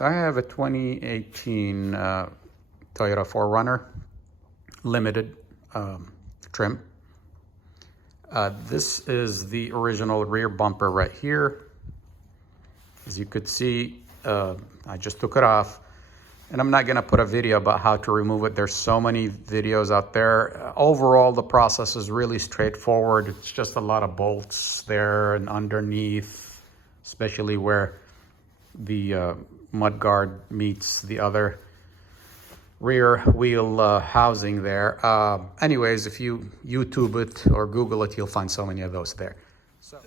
right, I have a 2018 Toyota 4Runner limited trim. This is the original rear bumper right here. As you could see, I just took it off, and I'm not gonna put a video about how to remove it. There's so many videos out there. Overall, the process is really straightforward. It's just a lot of bolts there and underneath, especially where the mudguard meets the other rear wheel housing there. Anyways, if you YouTube it or Google it, you'll find so many of those there. So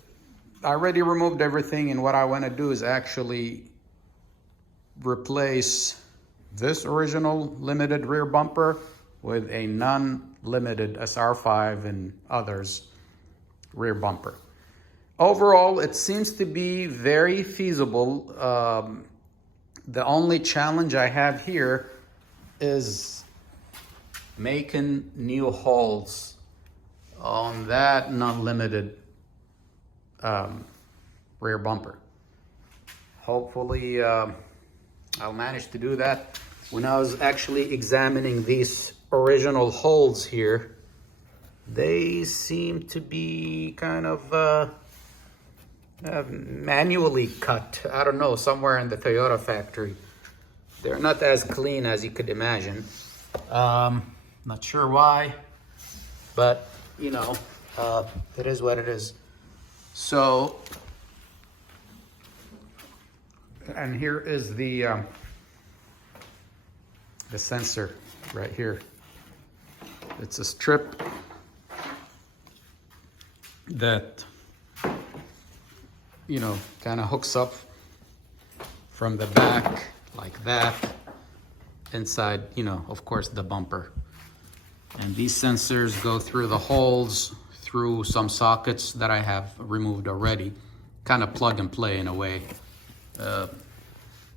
I already removed everything, and what I want to do is actually replace this original limited rear bumper with a non-limited SR5 and others rear bumper. Overall, it seems to be very feasible. The only challenge I have here is making new holes on that non-limited rear bumper. Hopefully I'll manage to do that. When I was actually examining these original holes here, they seem to be kind of manually cut. I don't know, somewhere in the Toyota factory. They're not as clean as you could imagine. Not sure why, but you know, it is what it is. So, and here is the sensor right here. It's a strip that, you know, kind of hooks up from the back like that inside, you know, of course, the bumper. And these sensors go through the holes through some sockets that I have removed already, kind of plug and play in a way.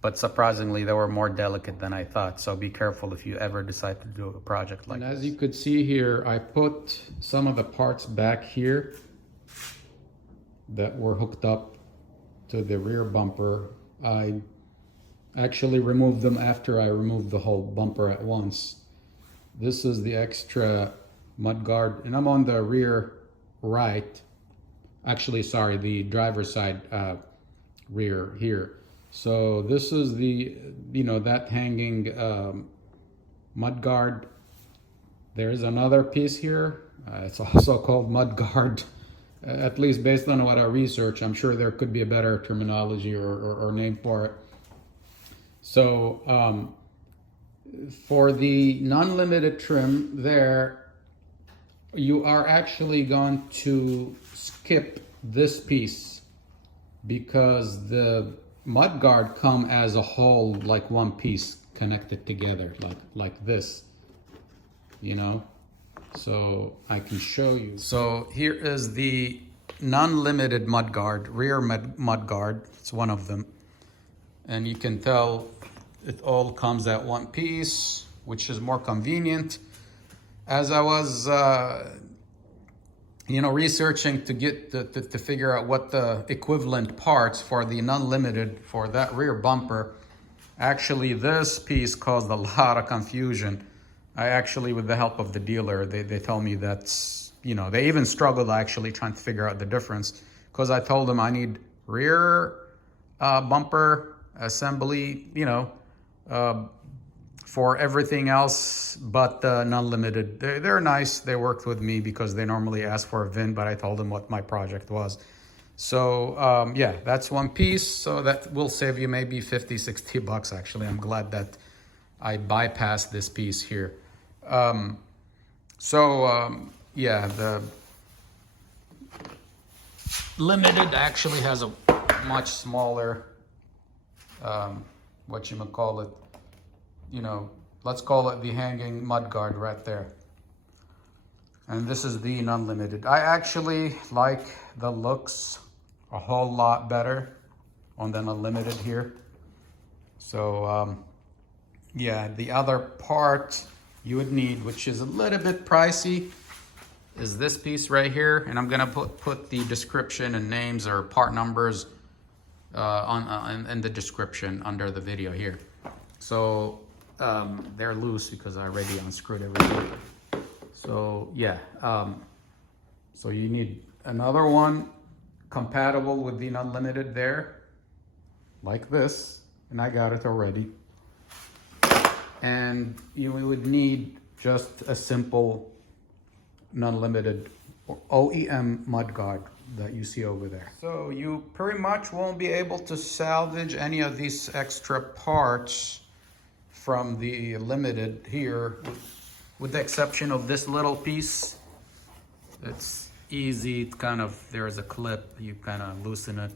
But surprisingly, they were more delicate than I thought. So be careful if you ever decide to do a project like this. And as you could see here, I put some of the parts back here that were hooked up to the rear bumper. I actually removed them after I removed the whole bumper at once. This is the extra mudguard, and I'm on the rear right. Actually, sorry, the driver's side rear here. So this is the, you know, that hanging mudguard. There's another piece here. It's also called mudguard, at least based on what I researched. I'm sure there could be a better terminology or name for it. So for the non-limited trim there, you are actually going to skip this piece because the mudguard come as a whole, like one piece connected together, like this, you know. So I can show you. So here is the non-limited mudguard, rear mudguard. It's one of them. And you can tell it all comes at one piece, which is more convenient. As I was, you know, researching to get to figure out what the equivalent parts for the non-limited for that rear bumper, actually this piece caused a lot of confusion. I actually, with the help of the dealer, they told me that's, you know, they even struggled actually trying to figure out the difference, because I told them I need rear bumper assembly, you know, for everything else but the non-limited. They're nice. They worked with me because they normally ask for a VIN, but I told them what my project was. So yeah, that's one piece. So that will save you maybe 50, 60 bucks actually. I'm glad that I bypassed this piece here. Yeah, the limited actually has a much smaller, whatchamacallit, you know, let's call it the hanging mudguard right there. And this is the non-limited. I actually like the looks a whole lot better on the unlimited here. So yeah, the other part you would need, which is a little bit pricey, is this piece right here. And I'm gonna put the description and names or part numbers in the description under the video here. So they're loose because I already unscrewed everything. So yeah, so you need another one compatible with the unlimited there, like this, and I got it already. And you would need just a simple unlimited OEM mudguard that you see over there. So you pretty much won't be able to salvage any of these extra parts from the limited here, with the exception of this little piece. It's easy, it's kind of, there's a clip, you kind of loosen it,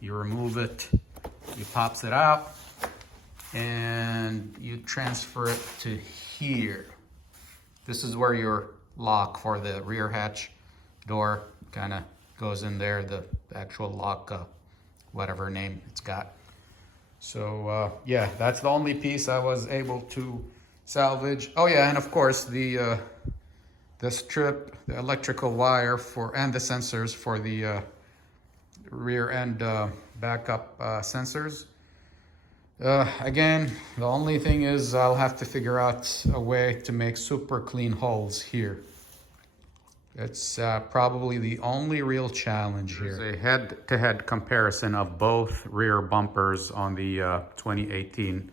you remove it, you pops it out, and you transfer it to here. This is where your lock for the rear hatch door kind of goes in there, the actual lock, whatever name it's got. So yeah, that's the only piece I was able to salvage. Oh yeah, and of course the strip, the electrical wire for, and the sensors for the rear end backup sensors. Again, the only thing is I'll have to figure out a way to make super clean holes here. It's probably the only real challenge here. There's a head-to-head comparison of both rear bumpers on the 2018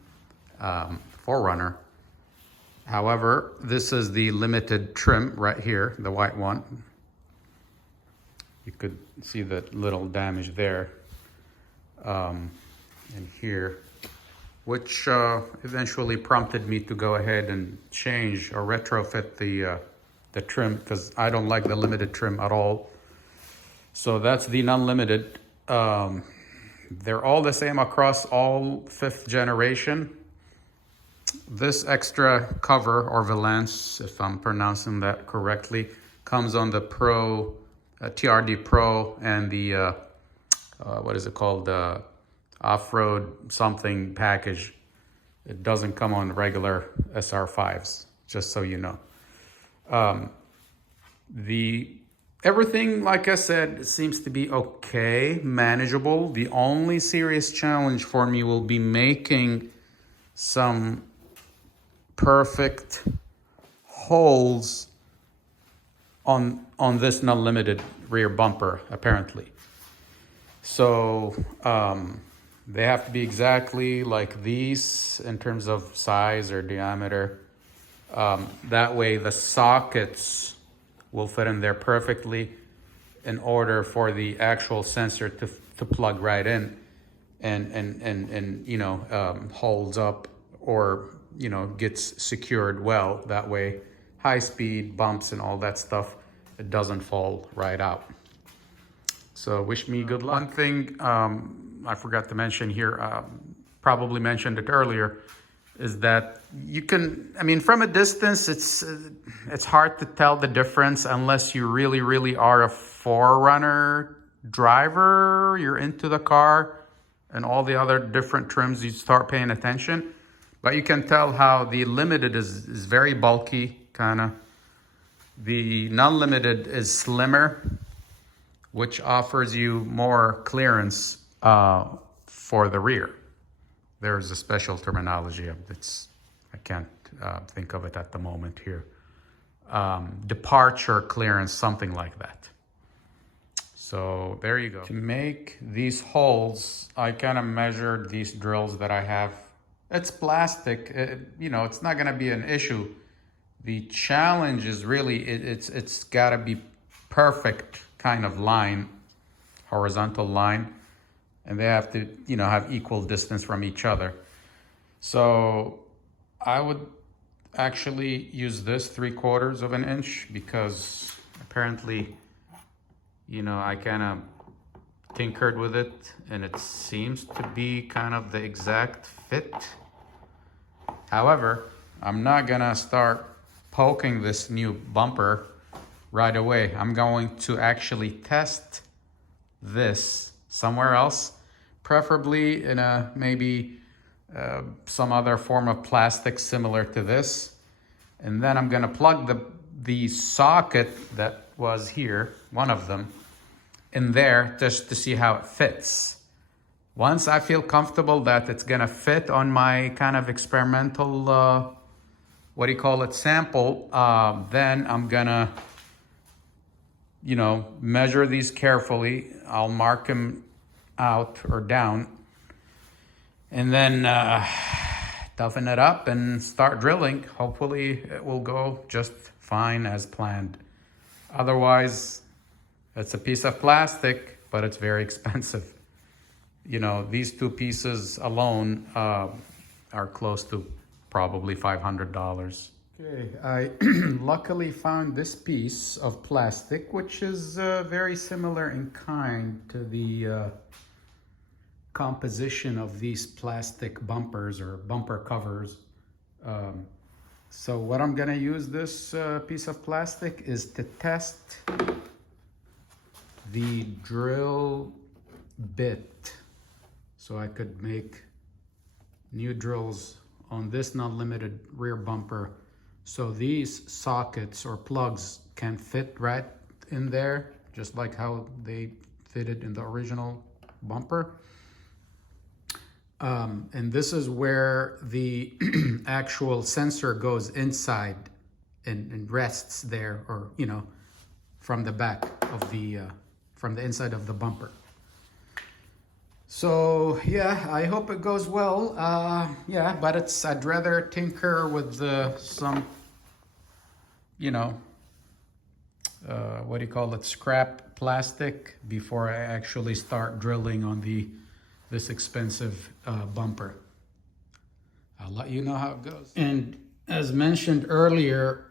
4Runner. However, this is the limited trim right here, the white one. You could see the little damage there and here, which eventually prompted me to go ahead and change or retrofit the trim, because I don't like the limited trim at all. So that's the non-limited. They're all the same across all 5th generation. This extra cover, or valance, if I'm pronouncing that correctly, comes on the Pro, TRD Pro, and the, what is it called, off-road something package. It doesn't come on regular SR5s, just so you know. Everything, like I said, seems to be okay, manageable. The only serious challenge for me will be making some perfect holes on this non-limited rear bumper, apparently. So they have to be exactly like these in terms of size or diameter. That way the sockets will fit in there perfectly in order for the actual sensor to plug right in and you know, holds up, or you know, gets secured well. That way high speed bumps and all that stuff, it doesn't fall right out. So wish me good luck. One thing I forgot to mention here, probably mentioned it earlier, is that you can, I mean, from a distance, it's hard to tell the difference unless you really are a 4Runner driver, you're into the car and all the other different trims, you start paying attention. But you can tell how the limited is very bulky, kind of. The non-limited is slimmer, which offers you more clearance for the rear. There's a special terminology of it's, I can't think of it at the moment here. Departure clearance, something like that. So there you go. To make these holes, I kind of measured these drills that I have. It's plastic, you know, it's not gonna be an issue. The challenge is really, it's gotta be perfect kind of line, horizontal line. And they have to, you know, have equal distance from each other. So I would actually use this 3/4 of an inch, because apparently, you know, I kind of tinkered with it and it seems to be kind of the exact fit. However, I'm not gonna start poking this new bumper right away. I'm going to actually test this somewhere else, preferably in a maybe some other form of plastic similar to this. And then I'm gonna plug the socket that was here, one of them, in there, just to see how it fits. Once I feel comfortable that it's gonna fit on my kind of experimental, what do you call it, sample, then I'm gonna, measure these carefully. I'll mark them out or down, and then toughen it up and start drilling. Hopefully it will go just fine as planned. Otherwise, it's a piece of plastic, but it's very expensive. These two pieces alone are close to probably $500. Okay, I luckily found this piece of plastic, which is very similar in kind to the composition of these plastic bumpers or bumper covers. So what I'm gonna use this piece of plastic is to test the drill bit, so I could make new drills on this non-limited rear bumper. So these sockets or plugs can fit right in there, just like how they fitted in the original bumper. And this is where the actual sensor goes inside and rests there, or, from the back of the, from the inside of the bumper. So yeah, I hope it goes well. Yeah, but I'd rather tinker with some, what do you call it, scrap plastic before I actually start drilling on this expensive bumper. I'll let you know how it goes. And as mentioned earlier,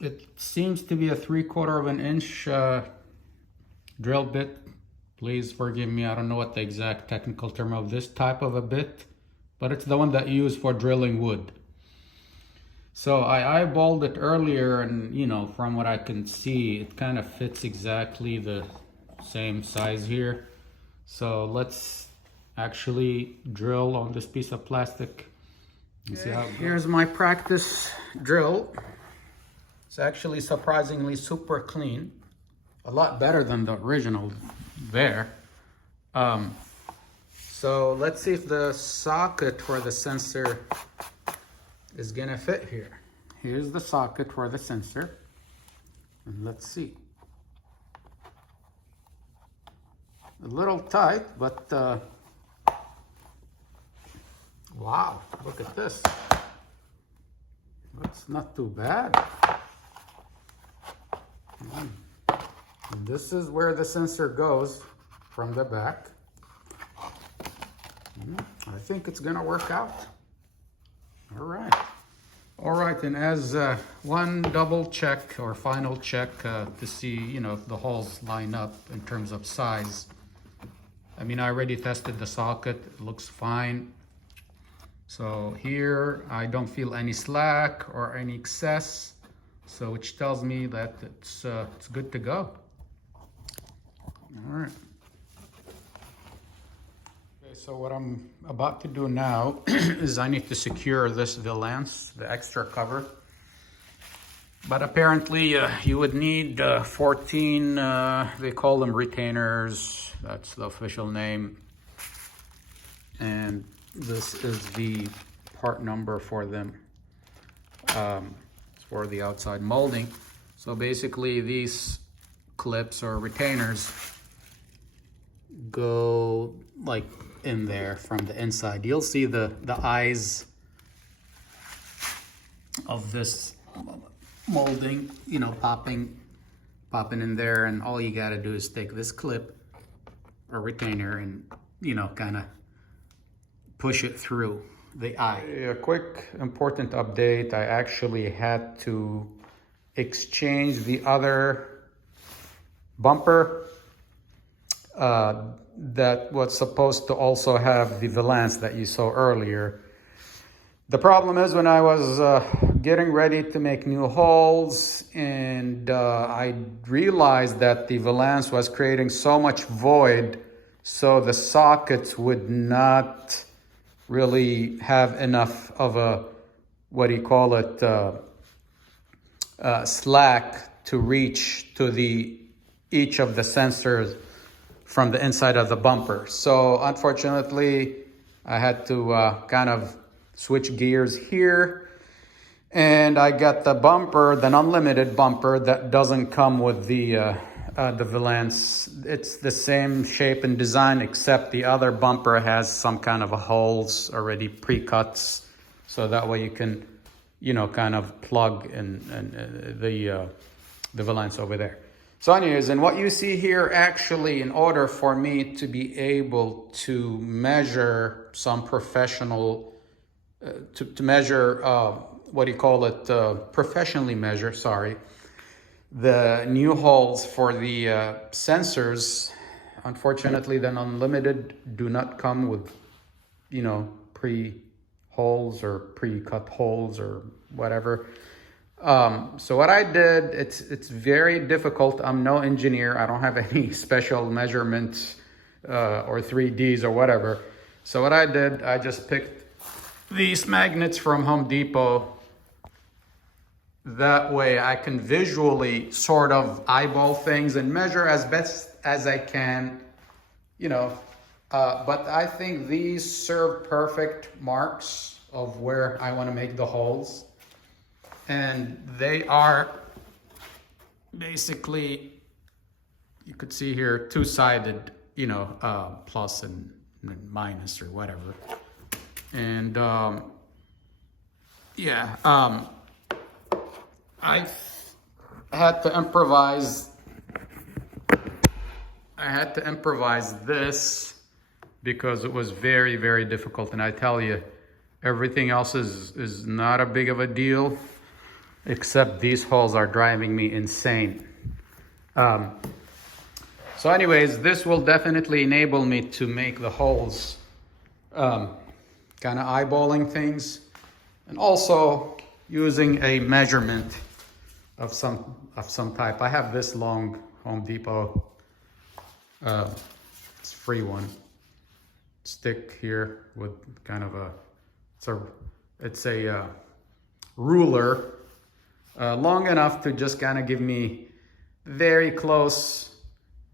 it seems to be a 3/4 of an inch drill bit. Please forgive me, I don't know what the exact technical term of this type of a bit, but it's the one that you use for drilling wood. So I eyeballed it earlier, and from what I can see, it kind of fits exactly the same size here. So let's actually drill on this piece of plastic and see how it goes. Here's my practice drill. It's actually surprisingly super clean, a lot better than the original there. So let's see if the socket for the sensor is gonna fit here. Here's the socket for the sensor, and let's see. A little tight, but wow, look at this. That's not too bad. And this is where the sensor goes from the back. I think it's gonna work out. All right, and as one double check or final check to see, if the holes line up in terms of size. I mean, I already tested the socket, it looks fine. So here, I don't feel any slack or any excess, so which tells me that it's good to go. All right. Okay, so what I'm about to do now is I need to secure this valance, the extra cover. But apparently you would need 14, they call them retainers, that's the official name. And this is the part number for them. It's for the outside molding. So basically these clips or retainers go like in there from the inside. You'll see the eyes of this molding, popping in there, and all you gotta do is take this clip or retainer and, kind of push it through the eye. A quick important update. I actually had to exchange the other bumper that was supposed to also have the valance that you saw earlier. The problem is when I was getting ready to make new holes, and I realized that the valance was creating so much void, so the sockets would not really have enough of a, what do you call it, slack to reach to each of the sensors from the inside of the bumper. So unfortunately, I had to kind of switch gears here. And I got the bumper, the unlimited bumper that doesn't come with the Valence. It's the same shape and design, except the other bumper has some kind of holes already pre-cuts. So that way you can, you know, kind of plug in the Valence over there. So anyways, and what you see here, actually, in order for me to be able to measure some professional, to measure, what do you call it, professionally measure, sorry, the new holes for the sensors, unfortunately, the unlimited do not come with, you know, pre-holes or pre-cut holes or whatever. So what I did, it's very difficult. I'm no engineer. I don't have any special measurements or 3Ds or whatever. So what I did, I just picked these magnets from Home Depot. That way I can visually sort of eyeball things and measure as best as I can, you know. But I think these serve perfect marks of where I want to make the holes. And they are basically, you could see here, two-sided, you know, plus and minus or whatever. And yeah, I had to improvise. I had to improvise this because it was very, very difficult. And I tell you, everything else is not a big of a deal, except these holes are driving me insane. So anyways, this will definitely enable me to make the holes, kind of eyeballing things, and also using a measurement of some type. I have this long Home Depot, it's a free one, stick here with kind of it's a ruler, long enough to just kind of give me very close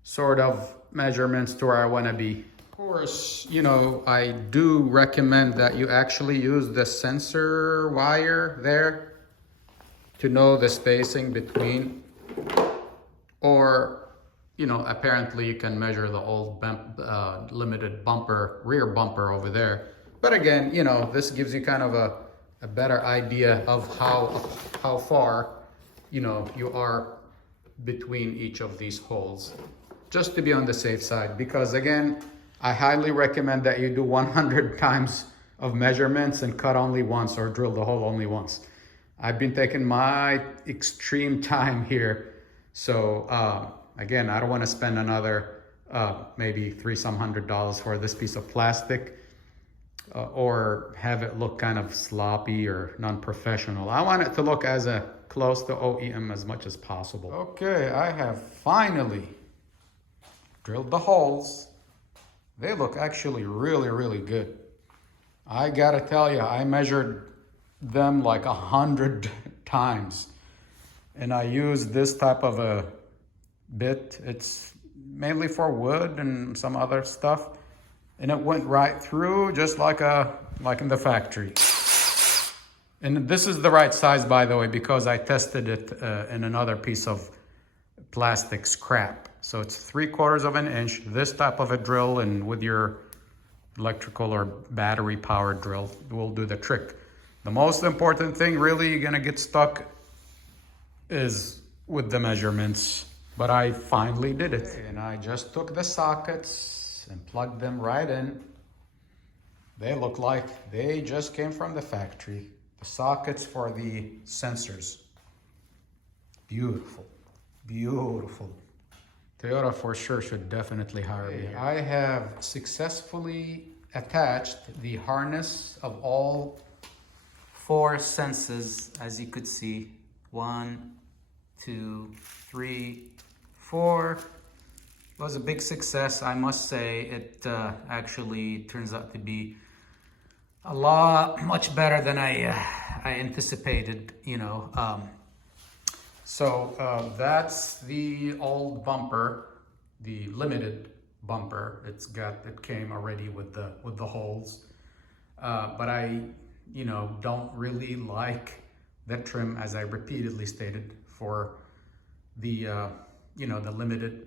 sort of measurements to where I want to be. Of course, you know, I do recommend that you actually use the sensor wire there to know the spacing between, or, you know, apparently you can measure the old limited bumper, rear bumper over there. But again, you know, this gives you kind of a better idea of how far, you know, you are between each of these holes, just to be on the safe side. Because again, I highly recommend that you do 100 times of measurements and cut only once, or drill the hole only once. I've been taking my extreme time here. So again, I don't want to spend another maybe $300 for this piece of plastic. Or have it look kind of sloppy or non-professional. I want it to look as close to OEM as much as possible. Okay, I have finally drilled the holes. They look actually really, really good. I gotta tell you, I measured them like 100 times. And I used this type of a bit. It's mainly for wood and some other stuff. And it went right through just like in the factory. And this is the right size, by the way, because I tested it in another piece of plastic scrap. So it's 3/4 of an inch. This type of a drill, and with your electrical or battery powered drill, will do the trick. The most important thing really you're gonna get stuck is with the measurements. But I finally did it. And I just took the sockets and plug them right in. They look like they just came from the factory. The sockets for the sensors. Beautiful, beautiful. Toyota for sure should definitely hire me. I have successfully attached the harness of all 4 senses, as you could see. 1, 2, 3, 4. It was a big success, I must say. It actually turns out to be a lot much better than I anticipated, you know. So that's the old bumper, the limited bumper. It came already with the holes. But I, don't really like that trim, as I repeatedly stated, for the, the limited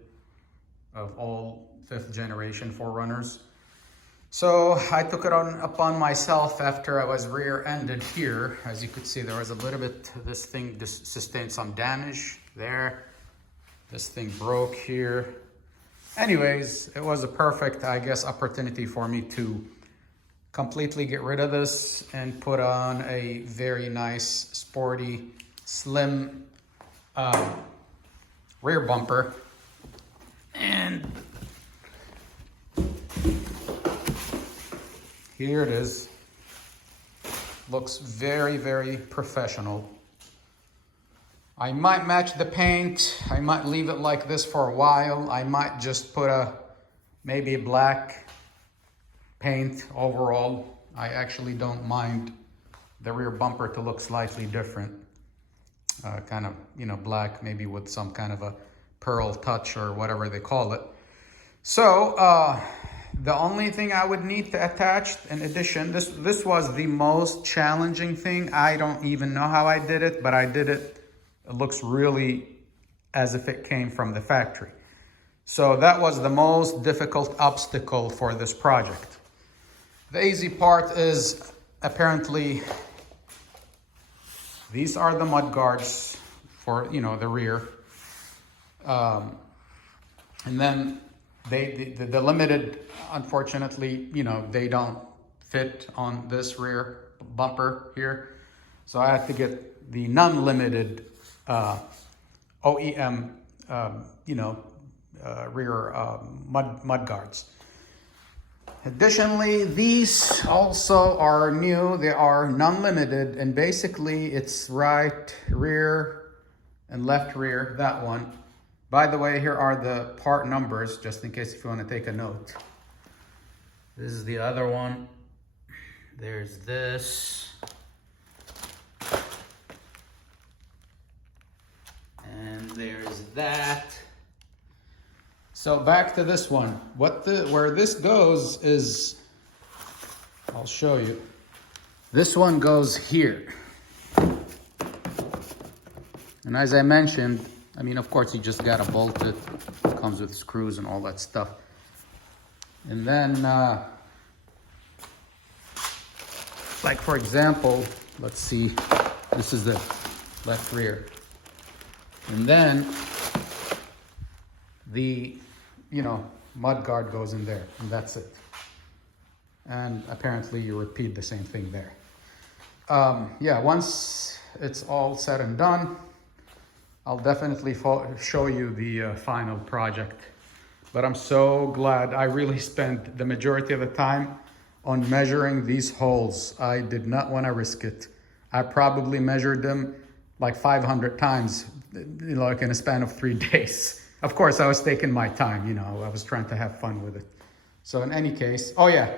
of all 5th generation 4Runners. So I took it upon myself after I was rear-ended here. As you could see, there was a little bit, this thing sustained some damage there. This thing broke here. Anyways, it was a perfect, I guess, opportunity for me to completely get rid of this and put on a very nice, sporty, slim rear bumper. And here it is. Looks very, very professional. I might match the paint. I might leave it like this for a while. I might just put maybe black paint overall. I actually don't mind the rear bumper to look slightly different. Kind of, black, maybe with some kind of a pearl touch or whatever they call it. So, the only thing I would need to attach, in addition, this was the most challenging thing. I don't even know how I did it, but I did it. It looks really as if it came from the factory. So that was the most difficult obstacle for this project. The easy part is apparently these are the mud guards for, the rear. And then the limited, unfortunately, they don't fit on this rear bumper here. So I had to get the non-limited OEM, rear mud guards. Additionally, these also are new. They are non-limited, and basically it's right rear and left rear, that one. By the way, here are the part numbers, just in case if you want to take a note. This is the other one. There's this. And there's that. So back to this one. Where this goes is, I'll show you. This one goes here. And as I mentioned, of course, you just gotta bolt it. It comes with screws and all that stuff. And then, like for example, let's see, this is the left rear. And then the, mud guard goes in there, and that's it. And apparently you repeat the same thing there. Once it's all said and done, I'll definitely show you the final project. But I'm so glad. I really spent the majority of the time on measuring these holes. I did not want to risk it. I probably measured them like 500 times, like in a span of 3 days. Of course, I was taking my time, I was trying to have fun with it. So in any case, oh yeah,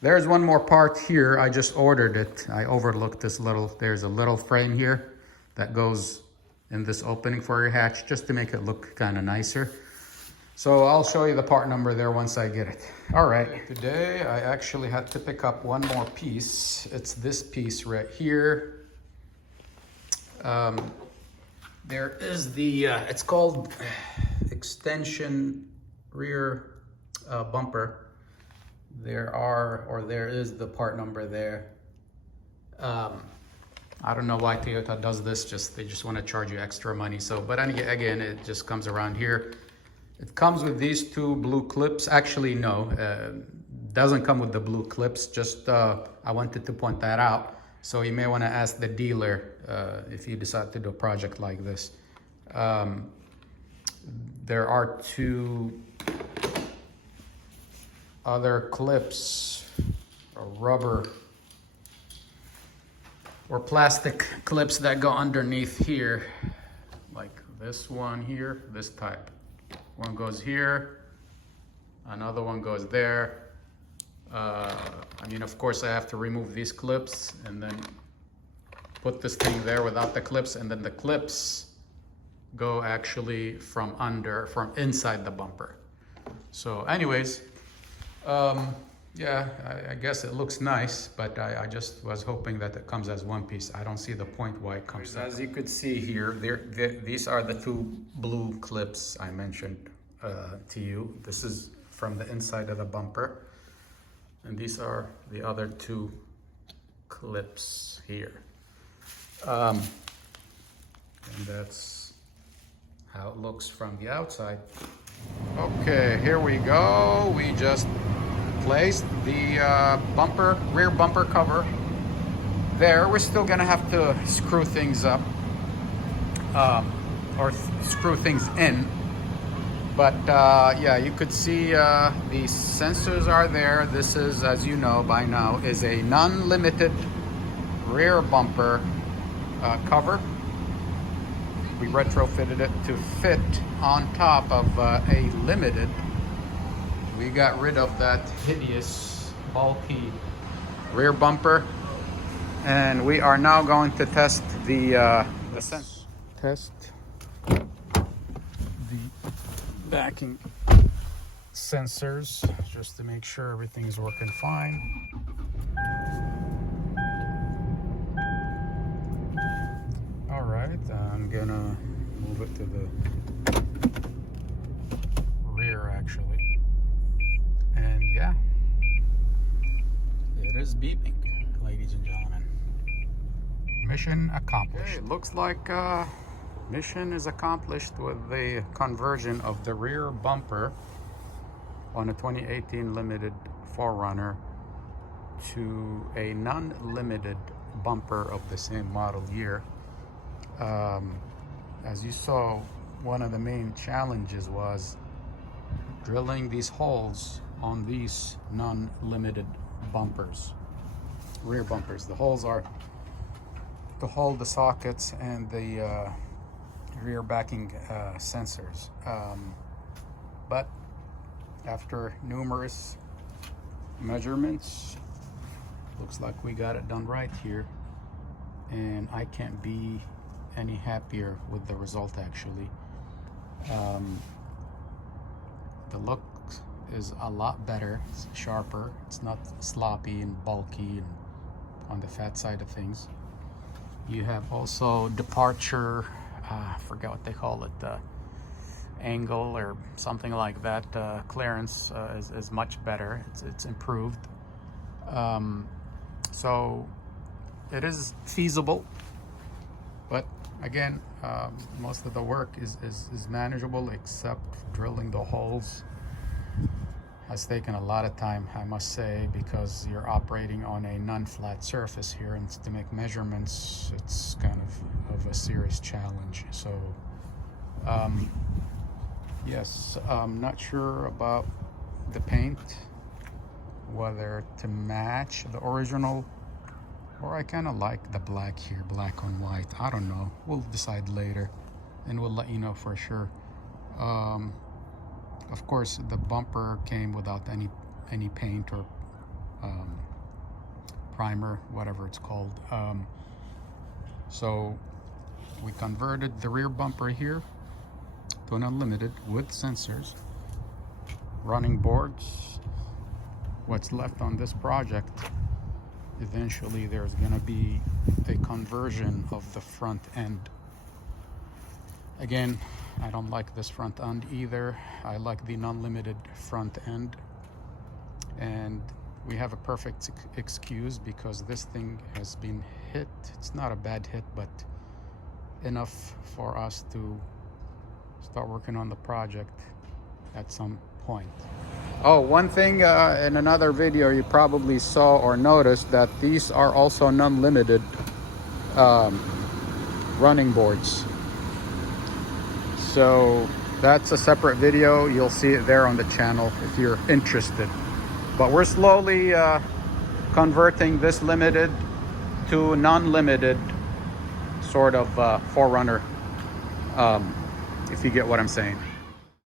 there's one more part here. I just ordered it. I overlooked there's a little frame here that goes in this opening for your hatch, just to make it look kind of nicer. So I'll show you the part number there once I get it. All right, today I actually had to pick up one more piece. It's this piece right here. There is the, it's called extension rear bumper. There is the part number there. I don't know why Toyota does this, they just want to charge you extra money. So, but again, it just comes around here. It comes with these 2 blue clips. Actually, no, doesn't come with the blue clips. Just, I wanted to point that out. So you may want to ask the dealer if you decide to do a project like this. There are 2 other clips, or rubber or plastic clips that go underneath here, like this one here, this type. One goes here, another one goes there. Of course, I have to remove these clips and then put this thing there without the clips, and then the clips go actually from inside the bumper. So anyways, yeah, I guess it looks nice, but I just was hoping that it comes as one piece. I don't see the point why it comes. As you could see here, these are the two blue clips I mentioned to you. This is from the inside of the bumper, and these are the other two clips here. And that's how it looks from the outside. Okay, here we go. We just placed the rear bumper cover there. We're still gonna have to screw things up or screw things in, but yeah, you could see the sensors are there. This is, as you know by now, is a non-limited rear bumper cover. We retrofitted it to fit on top of a limited. We got rid of that hideous, bulky rear bumper, and we are now going to test the sensor. Test the backing sensors just to make sure everything's working fine. All right, I'm gonna move it to the rear actually. And yeah, it is beeping, ladies and gentlemen. Mission accomplished. Okay, it looks like mission is accomplished with the conversion of the rear bumper on a 2018 limited 4Runner to a non-limited bumper of the same model year. As you saw, one of the main challenges was drilling these holes on these non-limited bumpers, rear bumpers. The holes are to hold the sockets and the rear backing sensors. But after numerous measurements, looks like we got it done right here, and I can't be any happier with the result actually. The look is a lot better, it's sharper, it's not sloppy and bulky and on the fat side of things. You have also departure, I forget what they call it, angle or something like that. Clearance is much better, it's improved. So it is feasible, but again, most of the work is manageable, except drilling the holes has taken a lot of time, I must say, because you're operating on a non-flat surface here, and to make measurements, it's kind of a serious challenge. So yes, I'm not sure about the paint, whether to match the original, or I kind of like the black here, black on white. I don't know, we'll decide later and we'll let you know for sure. Of course, the bumper came without any paint or primer, whatever it's called. So we converted the rear bumper here to an unlimited with sensors, running boards. What's left on this project, eventually there's gonna be a conversion of the front end. Again, I don't like this front end either. I like the non-limited front end, and we have a perfect excuse because this thing has been hit. It's not a bad hit, but enough for us to start working on the project at some point. Oh, one thing in another video you probably saw or noticed that these are also non-limited running boards. So that's a separate video. You'll see it there on the channel if you're interested. But we're slowly converting this limited to non-limited sort of 4Runner, if you get what I'm saying.